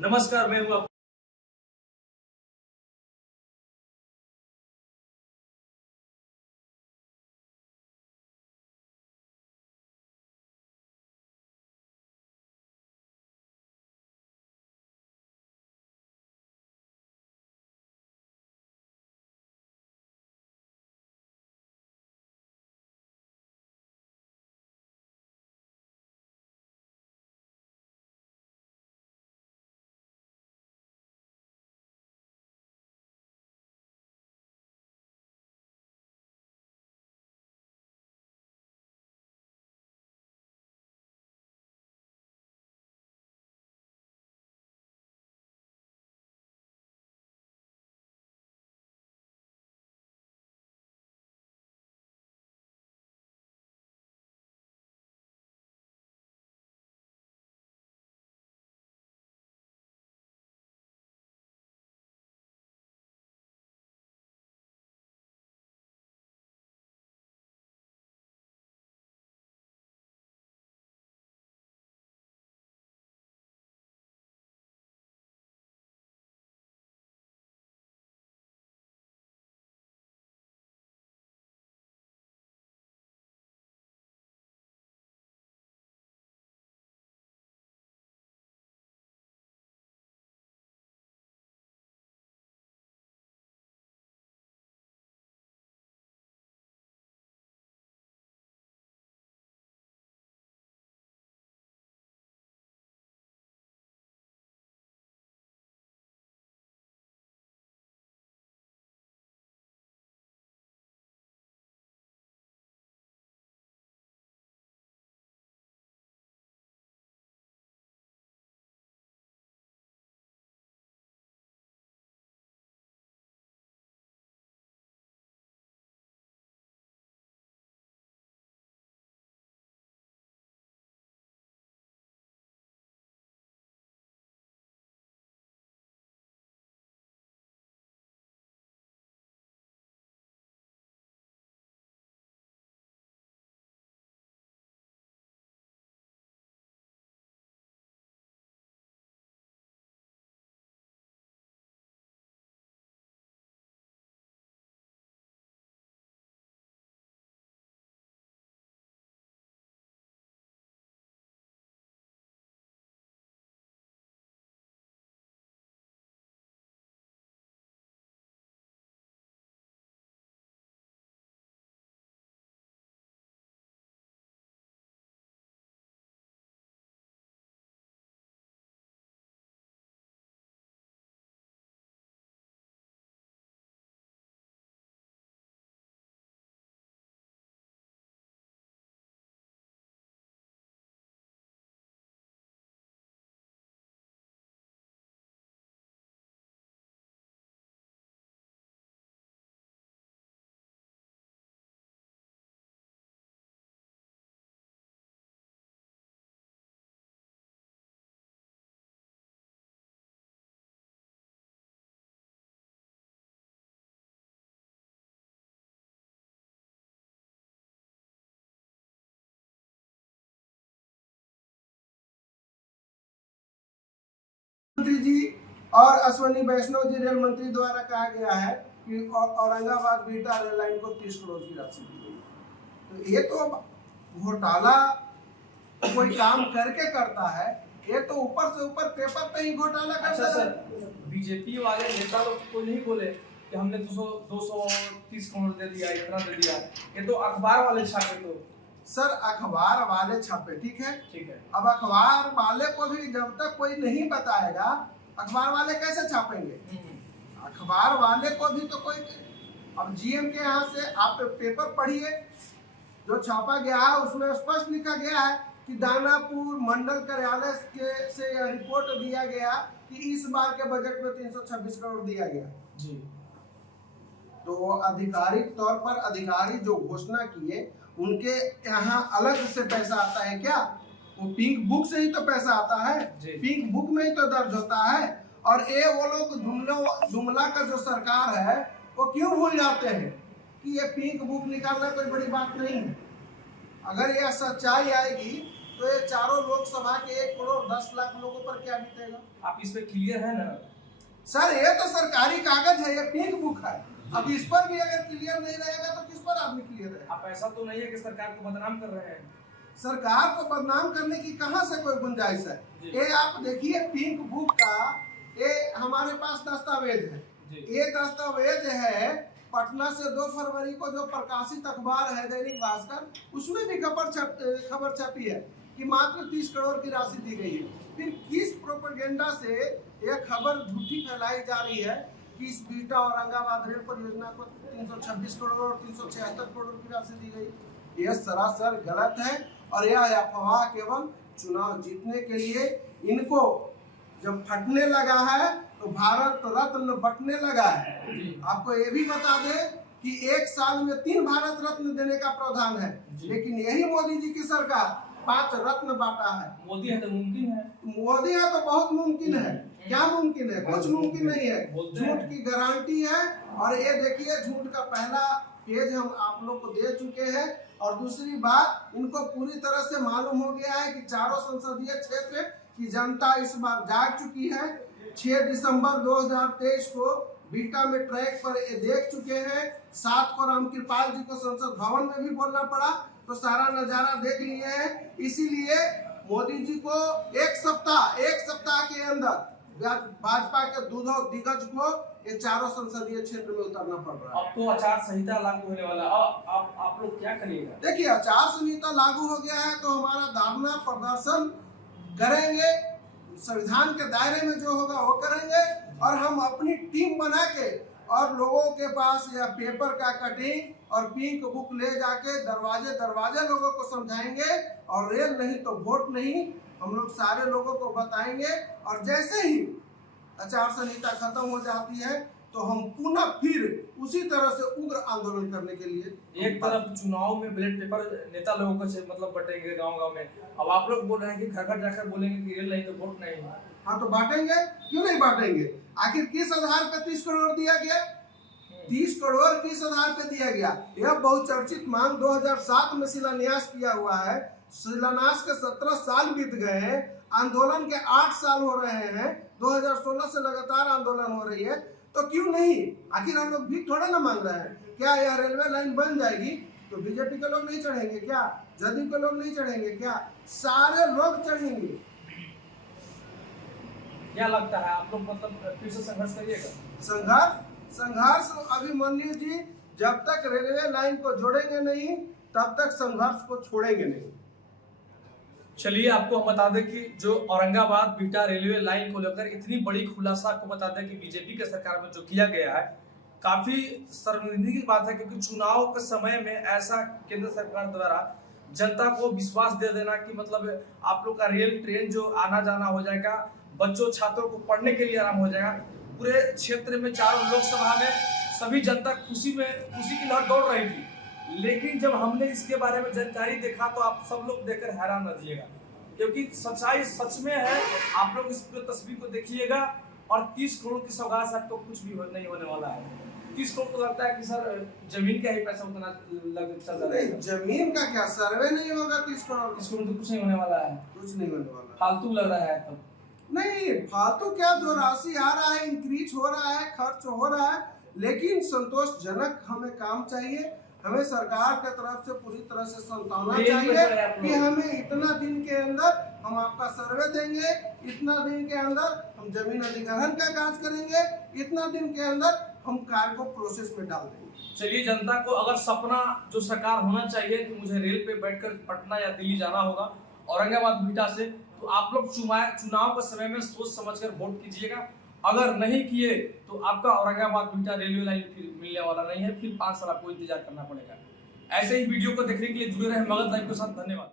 नमस्कार, मैं हूँ मंत्री जी और अश्विनी वैष्णव जी रेल मंत्री द्वारा कहा गया है कि औरंगाबाद बीटा रेल लाइन को 30 करोड़ की राशि दी गई। तो ये तो घोटाला कोई काम करके करता है, ये तो ऊपर से ऊपर पेपर पे ही घोटाला करता है। सर, बीजेपी वाले नेता लोग कोई नहीं बोले कि हमने 230 करोड़ दे दिया, इतना दे दिया। ये तो अखबार वाले छापे। तो सर अखबार वाले छापे, ठीक है। अब अखबार वाले को भी जब तक कोई नहीं बताएगा, अखबार वाले कैसे छापेंगे? अखबार वाले को भी तो कोई, अब जीएम के यहाँ से आप पेपर पढ़िए, जो छापा गया है उसमें स्पष्ट लिखा गया है कि दानापुर मंडल कार्यालय के से रिपोर्ट दिया गया कि इस बार के बजट में 326 करोड़ दिया गया जी। तो आधिकारिक तौर पर अधिकारी जो घोषणा किए उनके यहाँ अलग से पैसा आता है क्या? वो पिंक बुक से ही तो पैसा आता है, पिंक बुक में ही तो दर्ज होता है। और ये वो लोग जुमला का जो सरकार है वो क्यों भूल जाते हैं कि ये पिंक बुक निकालना कोई बड़ी बात नहीं है। अगर यह सच्चाई आएगी तो ये चारों लोकसभा के 1 करोड़ 10 लाख लोगों पर क्या बीतेगा? आप इस पे क्लियर है ना? सर ये तो सरकारी कागज है, ये पिंक बुक है। अब इस पर भी अगर क्लियर नहीं रहेगा तो किस पर आदमी क्लियर है? आप ऐसा तो नहीं है कि सरकार को बदनाम कर रहे हैं? सरकार को बदनाम करने की कहां से कोई गुंजाइश है? ये आप देखिए पिंक बुक का ये हमारे पास दस्तावेज है। ये दस्तावेज है पटना से 2 फरवरी को जो प्रकाशित अखबार है दैनिक भास्कर, उसमें भी खबर छपी है कि मात्र 30 करोड़ की राशि दी गई है। फिर किस प्रोपेगेंडा से यह खबर झूठी फैलाई जा रही है कि इस बीटा औरंगाबाद रेल परियोजना को 326 करोड़ और 376 करोड़ की राशि दी गई? यह सरासर गलत है और यह अफवाह केवल चुनाव जीतने के लिए इनको जब फटने लगा है तो भारत रत्न बंटने लगा है। आपको ये भी बता दें कि 1 साल में 3 भारत रत्न देने का प्रावधान है, लेकिन यही मोदी जी की सरकार 5 रत्न बांटा है। मोदी है तो मुमकिन है, मोदी है तो बहुत मुमकिन है। क्या मुमकिन है? कुछ मुमकिन नहीं है। झूठ की गारंटी है। और ये देखिए झूठ का पहला पेज हम आप लोग को दे चुके हैं। और दूसरी बात, इनको पूरी तरह से मालूम हो गया है कि चारों संसदीय क्षेत्र की जनता इस बार जाग चुकी है। 6 दिसंबर 2023 को बीटा में ट्रैक पर ये देख चुके हैं। 7 को रामकृपाल जी को संसद भवन में भी बोलना पड़ा, तो सारा नजारा देख लिए हैं। इसीलिए मोदी जी को एक सप्ताह के अंदर भाजपा के दूधो दिग्गज को ये चारों संसदीय क्षेत्र में उतरना पड़ रहा है। अब तो आचार संहिता लागू होने वाला है, आप लोग क्या करिएगा? देखिए आचार संहिता लागू हो गया है तो हमारा धरना प्रदर्शन करेंगे, संविधान के दायरे में जो होगा वो करेंगे। और हम अपनी टीम बना के और लोगों के पास या पेपर का कटिंग और पिंक बुक ले जाके दरवाजे लोगों को समझाएंगे। और रेल नहीं तो वोट नहीं, हम लोग सारे लोगों को बताएंगे। और जैसे ही आचार संहिता खत्म हो जाती है तो हम पुनः फिर उसी तरह से उग्र आंदोलन करने के लिए। एक तरफ चुनाव में बैलेट पेपर नेता लोगों को मतलब बटेंगे गांव-गांव में, अब आप लोग बोल रहे हैं कि घर-घर जाकर बोलेंगे कि रेल नहीं तो वोट नहीं है। हाँ तो बांटेंगे, क्यों नहीं बांटेंगे? आखिर किस आधार पर 30 करोड़ दिया गया? 30 करोड़ किस आधार पे दिया गया? यह बहुचर्चित मांग 2007 में शिलान्यास किया हुआ है। शिलान्यास के 17 साल बीत गए हैं, आंदोलन के 8 साल हो रहे हैं, 2016 से लगातार आंदोलन हो रही है, तो क्यों नहीं? आखिर हम लोग भी थोड़ा ना मांग रहे हैं। क्या यह रेलवे लाइन बन जाएगी तो बीजेपी के लोग नहीं चढ़ेंगे क्या? जदयू के लोग नहीं चढ़ेंगे क्या? सारे लोग चढ़ेंगे। क्या लगता है आप लोग मतलब फिर से संघर्ष करिएगा? संघर्ष अभी मान जी, जब तक रेलवे लाइन को जोड़ेंगे नहीं तब तक संघर्ष को छोड़ेंगे नहीं। चलिए आपको हम बता दें कि जो औरंगाबाद बीटा रेलवे लाइन को लेकर इतनी बड़ी खुलासा आपको बता दें कि बीजेपी के सरकार में जो किया गया है, काफी शर्मिंदगी की बात है। क्योंकि चुनाव के समय में ऐसा केंद्र सरकार द्वारा जनता को विश्वास दे देना कि मतलब आप लोग का रेल ट्रेन जो आना जाना हो जाएगा, बच्चों छात्रों को पढ़ने के लिए आराम हो जाएगा। पूरे क्षेत्र में चारों लोकसभा में सभी जनता खुशी की लहर दौड़ रही थी। लेकिन जब हमने इसके बारे में जानकारी देखा तो आप सब लोग देखकर हैरान रह जाइएगा, क्योंकि सच्चाई सच में है। आप लोग इस तस्वीर को देखिएगा और 30 करोड़ की सौगात से आपको कुछ भी नहीं होने वाला है। 30 करोड़ तो लगता है कि सर जमीन का ही पैसा उतना चल रहा है। जमीन का क्या सर्वे नहीं होगा? 30 करोड़ तो कुछ नहीं होने वाला है, कुछ नहीं होने वाला। फालतू लग रहा है। तो नहीं फालतू क्या, जो राशि आ रहा है इंक्रीज हो रहा है, खर्च हो रहा है, लेकिन संतोषजनक हमें काम चाहिए। हमें सरकार के तरफ से पूरी तरह से सांत्वना चाहिए कि हमें इतना दिन के अंदर हम आपका सर्वे देंगे, इतना दिन के अंदर हम जमीन अधिग्रहण का काज करेंगे, इतना दिन के अंदर हम कार्य को प्रोसेस में डाल देंगे। चलिए, जनता को अगर सपना जो सरकार होना चाहिए कि मुझे रेल पे बैठकर पटना या दिल्ली जाना होगा औरंगाबाद बीटा से, तो आप लोग चुनाव के समय में सोच समझकर वोट कीजिएगा। अगर नहीं किए तो आपका औरंगाबाद बीटा रेलवे लाइन फिर मिलने वाला नहीं है, फिर 5 साल आपको इंतजार करना पड़ेगा। ऐसे ही वीडियो को देखने के लिए जुड़े रहे मगध लाइव के साथ। धन्यवाद।